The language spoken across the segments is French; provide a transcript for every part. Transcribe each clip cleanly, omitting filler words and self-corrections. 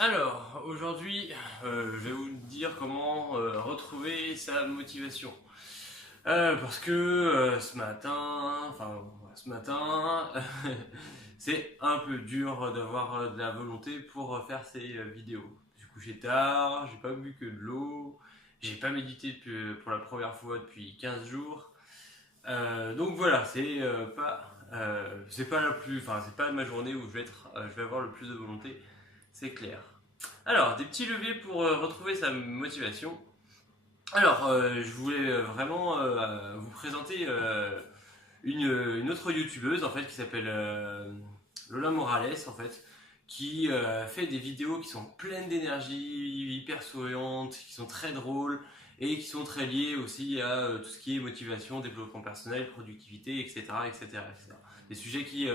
Alors, aujourd'hui, je vais vous dire comment retrouver sa motivation. Parce que ce matin, c'est un peu dur d'avoir de la volonté pour faire ces vidéos. Je suis couché tard, j'ai pas bu que de l'eau, j'ai pas médité pour la première fois depuis 15 jours. Donc voilà, c'est pas c'est pas ma journée où je vais avoir le plus de volonté, c'est clair. Alors, des petits leviers pour retrouver sa motivation. Alors, je voulais vraiment vous présenter une autre youtubeuse en fait qui s'appelle Lola Morales en fait, qui fait des vidéos qui sont pleines d'énergie, hyper souriantes, qui sont très drôles et qui sont très liées aussi à tout ce qui est motivation, développement personnel, productivité, etc., etc., etc. Des sujets qui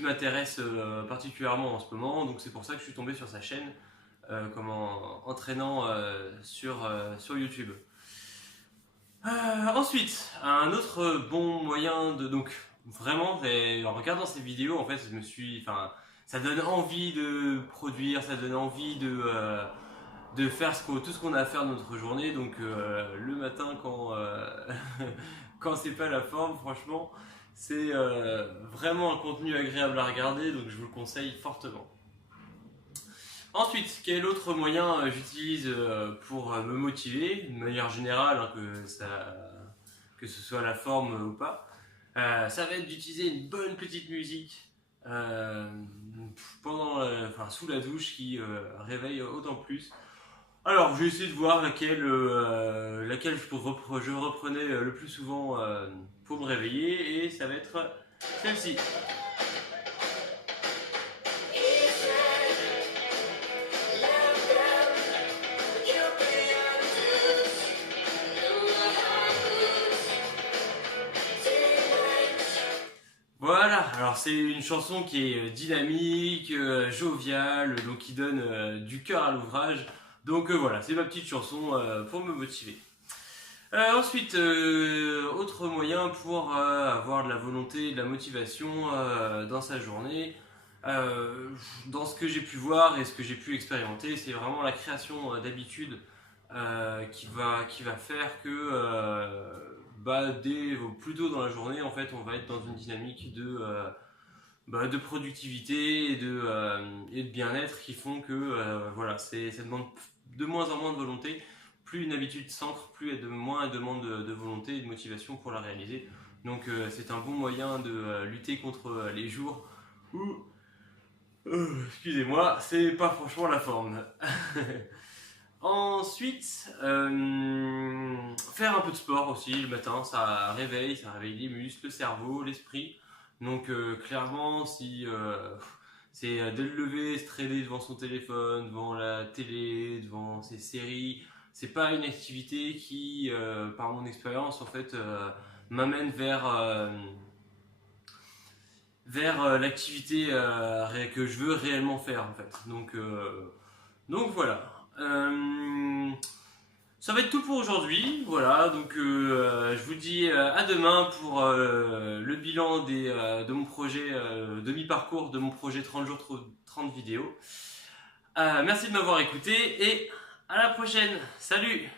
m'intéressent particulièrement en ce moment, donc c'est pour ça que je suis tombé sur sa chaîne entraînant sur YouTube. Ensuite, un autre bon moyen de... Donc, vraiment, en regardant ces vidéos, en fait, ça donne envie de produire, ça donne envie de faire tout ce qu'on a à faire de notre journée. Donc, le matin, quand c'est pas la forme, franchement, c'est vraiment un contenu agréable à regarder, donc je vous le conseille fortement. Ensuite, quel autre moyen j'utilise pour me motiver, de manière générale, hein, que ce soit la forme ou pas, ça va être d'utiliser une bonne petite musique sous la douche qui réveille autant plus. Alors, j'ai essayé de voir laquelle je reprenais le plus souvent pour me réveiller, et ça va être celle-ci. Voilà, alors c'est une chanson qui est dynamique, joviale, donc qui donne du cœur à l'ouvrage. Donc voilà, c'est ma petite chanson pour me motiver. Ensuite, autre moyen pour avoir de la volonté et de la motivation dans sa journée, dans ce que j'ai pu voir et ce que j'ai pu expérimenter, c'est vraiment la création d'habitudes qui va faire que plus tôt dans la journée, en fait, on va être dans une dynamique de productivité et de bien-être qui font que voilà, ça demande de moins en moins de volonté. Plus une habitude s'ancre, moins elle demande de volonté et de motivation pour la réaliser. Donc c'est un bon moyen de lutter contre les jours où, excusez-moi, c'est pas franchement la forme. Ensuite, faire un peu de sport aussi le matin, ça réveille les muscles, le cerveau, l'esprit. Donc clairement, si c'est dès le lever, se traîner devant son téléphone, devant la télé, devant ses séries, c'est pas une activité qui, par mon expérience, en fait, m'amène vers l'activité que je veux réellement faire, en fait. Donc voilà. Ça va être tout pour aujourd'hui. Voilà, donc je vous dis à demain pour le bilan de mon projet, demi-parcours de mon projet 30 jours 30 vidéos. Merci de m'avoir écouté et à la prochaine. Salut!